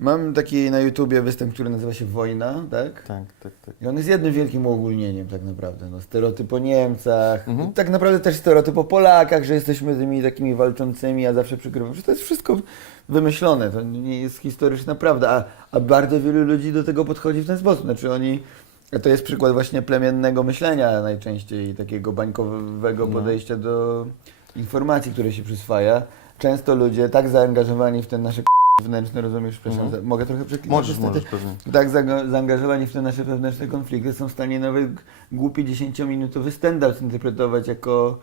Mam taki na YouTubie występ, który nazywa się Wojna, tak? Tak, tak, tak. I on jest jednym wielkim uogólnieniem tak naprawdę. No, stereotyp o Niemcach, Mhm. tak naprawdę też stereotyp o Polakach, że jesteśmy tymi takimi walczącymi, a zawsze przykrywamy, że to jest wszystko wymyślone, to nie jest historyczna prawda, a, a bardzo wielu ludzi do tego podchodzi w ten sposób. Znaczy oni, to jest przykład właśnie plemiennego myślenia najczęściej, takiego bańkowego No. podejścia do informacji, które się przyswaja. Często ludzie tak zaangażowani w ten nasze wewnętrzne, rozumiesz, przepraszam, Mhm. za- mogę trochę przeklinać? Możesz, niestety? możesz, pewnie. tak zaangażowani w te nasze wewnętrzne konflikty są w stanie nawet głupi 10-minutowy stand-up zinterpretować jako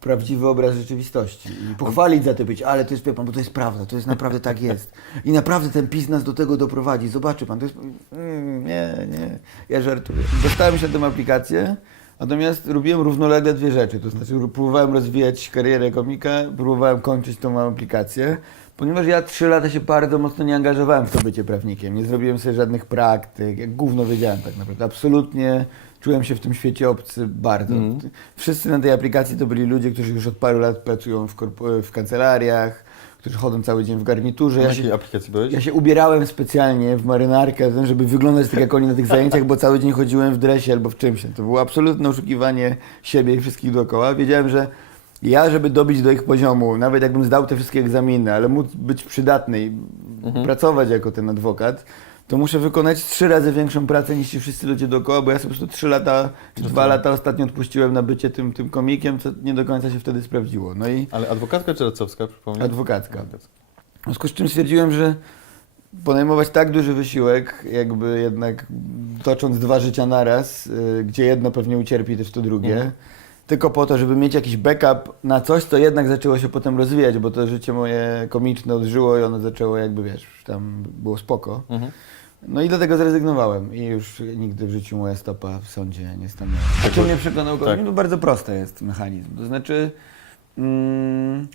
prawdziwy obraz rzeczywistości i pochwalić za to być, ale to jest, wie pan, bo to jest prawda, to jest naprawdę tak jest. I naprawdę ten PiS nas do tego doprowadzi, zobaczy pan, to jest... Mm, nie, nie, ja żartuję. Dostałem się na tę aplikację, natomiast robiłem równolegle dwie rzeczy, to znaczy próbowałem rozwijać karierę komika, próbowałem kończyć tą aplikację, ponieważ ja trzy lata się bardzo mocno nie angażowałem w to bycie prawnikiem, nie zrobiłem sobie żadnych praktyk, jak gówno wiedziałem tak naprawdę, absolutnie czułem się w tym świecie obcy bardzo. Mhm. Wszyscy na tej aplikacji to byli ludzie, którzy już od paru lat pracują w, w kancelariach, którzy chodzą cały dzień w garniturze. Ja się, aplikacji byłeś? ja się ubierałem specjalnie w marynarkę, żeby wyglądać tak jak oni na tych zajęciach, bo cały dzień chodziłem w dresie albo w czymś. To było absolutne oszukiwanie siebie i wszystkich dookoła. Wiedziałem, że ja, żeby dobić do ich poziomu, nawet jakbym zdał te wszystkie egzaminy, ale móc być przydatny i pracować jako ten adwokat, to muszę wykonać trzy razy większą pracę niż ci wszyscy ludzie dookoła, bo ja sobie po prostu trzy lata, czy dwa lata ostatnio odpuściłem na bycie tym, tym komikiem, co nie do końca się wtedy sprawdziło. No i Ale adwokatka czy radcowska, przypomnij? adwokacka. W związku z czym stwierdziłem, że podejmować tak duży wysiłek, jakby jednak tocząc dwa życia naraz, y, gdzie jedno pewnie ucierpi też to drugie, Mhm. Tylko po to, żeby mieć jakiś backup na coś, co jednak zaczęło się potem rozwijać, bo to życie moje komiczne odżyło i ono zaczęło jakby, wiesz, tam było spoko. Mhm. No i dlatego zrezygnowałem i już nigdy w życiu moja stopa w sądzie nie stanęła. A Tak, czym bo- mnie przekonał tak. tak. No bardzo prosty jest mechanizm. To znaczy mm,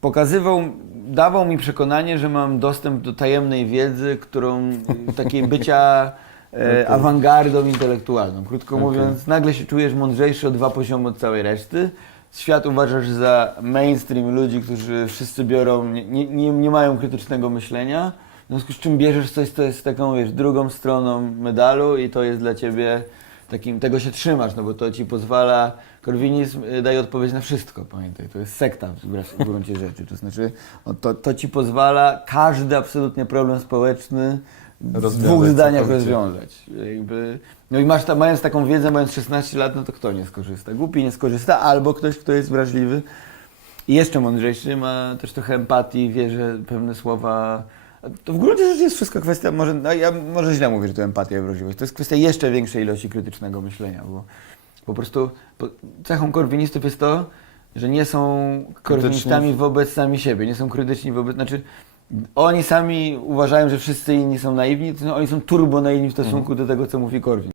pokazywał, dawał mi przekonanie, że mam dostęp do tajemnej wiedzy, którą y, takiej bycia e, Okej. awangardą intelektualną. Krótko mówiąc, nagle się czujesz mądrzejszy o dwa poziomy od całej reszty. Świat uważasz za mainstream ludzi, którzy wszyscy biorą, nie, nie, nie, nie mają krytycznego myślenia. W związku z czym bierzesz coś, co jest taką, wiesz, drugą stroną medalu i to jest dla ciebie takim, tego się trzymasz, no bo to ci pozwala, korwinizm y, daje odpowiedź na wszystko, pamiętaj, to jest sekta w gr- w gruncie rzeczy, to znaczy o, to, to ci pozwala każdy absolutnie problem społeczny w dwóch zdaniach rozwiązać. Jakby, no i masz ta, mając taką wiedzę, mając 16 lat, no to kto nie skorzysta? Głupi nie skorzysta, albo ktoś, kto jest wrażliwy i jeszcze mądrzejszy, ma też trochę empatii, wie, że pewne słowa. To w gruncie rzeczy jest wszystko kwestia, może, no ja może źle mówię, że to empatia i wrażliwość. To jest kwestia jeszcze większej ilości krytycznego myślenia, bo po prostu po, cechą korwinistów jest to, że nie są korwinistami wobec sami siebie, nie są krytyczni wobec, znaczy oni sami uważają, że wszyscy inni są naiwni, to znaczy, oni są turbo naiwni w stosunku do tego, co mówi Korwin.